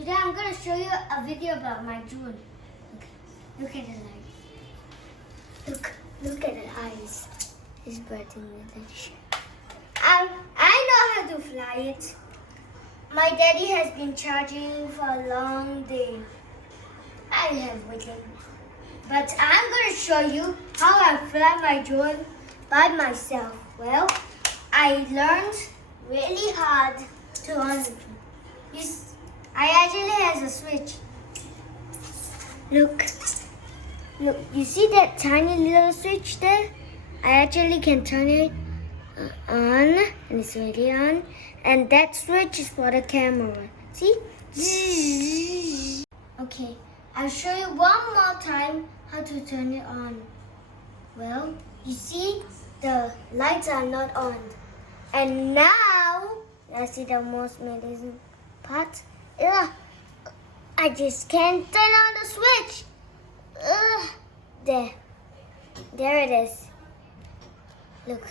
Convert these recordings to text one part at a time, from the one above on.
Today I'm going to show you a video about my drone. Look at the light. Look at the eyes. It's brighting with that shit. I know how to fly it. My daddy has been charging for a long day. I have waiting. But I'm going to show you how I fly my drone by myself. Well, I learned really hard to on it. I actually has a switch. Look, you see that tiny little switch there? I actually can turn it on, and it's already on. And that switch is for the camera. See? Okay, I'll show you one more time how to turn it on. Well, you see the lights are not on. And now, let's see the most amazing part. I just can't turn on the switch. There it is. Look,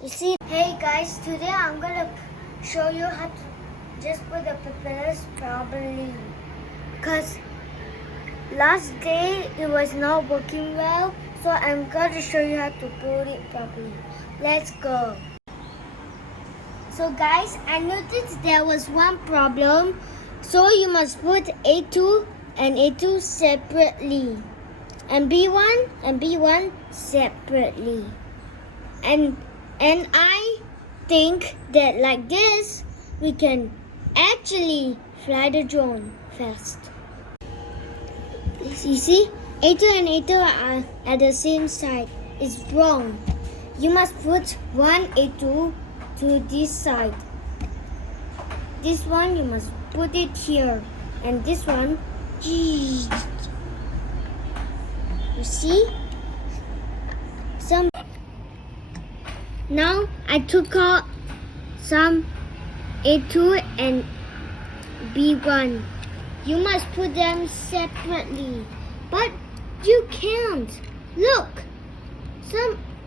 you see? Hey guys, today I'm gonna show you how to just put the propellers properly. Because last day it was not working well, so I'm gonna show you how to put it properly. Let's go. So guys, I noticed there was one problem. So you must put A2 and A2 separately, and B1 and B1 separately. And I think that like this, we can actually fly the drone fast. You see, A2 and A2 are at the same side. It's wrong. You must put one A2 to this side. This one you must put it here, and this one, you see? Now I took out some A2 and B1. You must put them separately, but you can't. Look,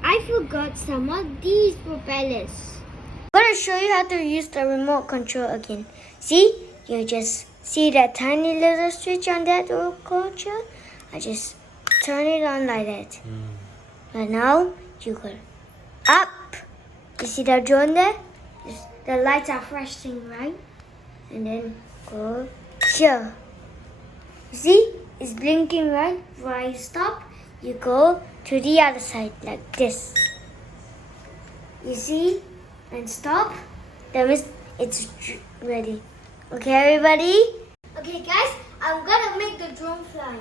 I forgot some of these propellers. I'm going to show you how to use the remote control again. See? You just see that tiny little switch on that remote control? I just turn it on like that. And now you go up. You see the drone there? The lights are flashing, right? And then go here. You see? It's blinking, right? While you stop, you go to the other side like this. You see? And stop. That means it's ready. Okay, everybody? Okay, guys, I'm gonna make the drone fly.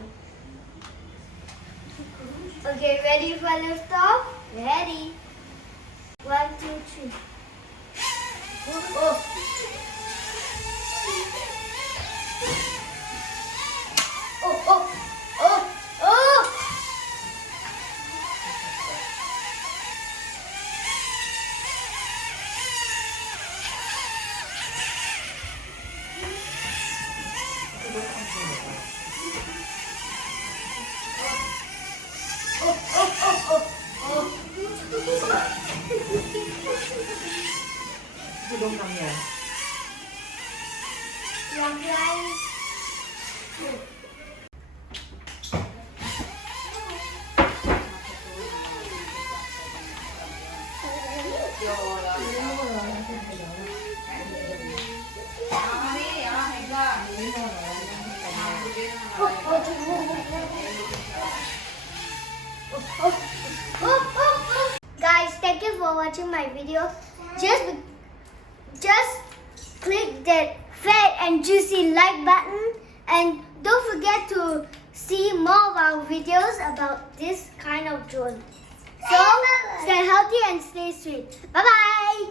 Okay, ready for liftoff? Ready. 1, 2, 3. Oh. Don't come here. Yeah, guys. Guys, thank you for watching my video. Just click that fat and juicy like button, and don't forget to see more of our videos about this kind of drone. So stay healthy and stay sweet. Bye bye.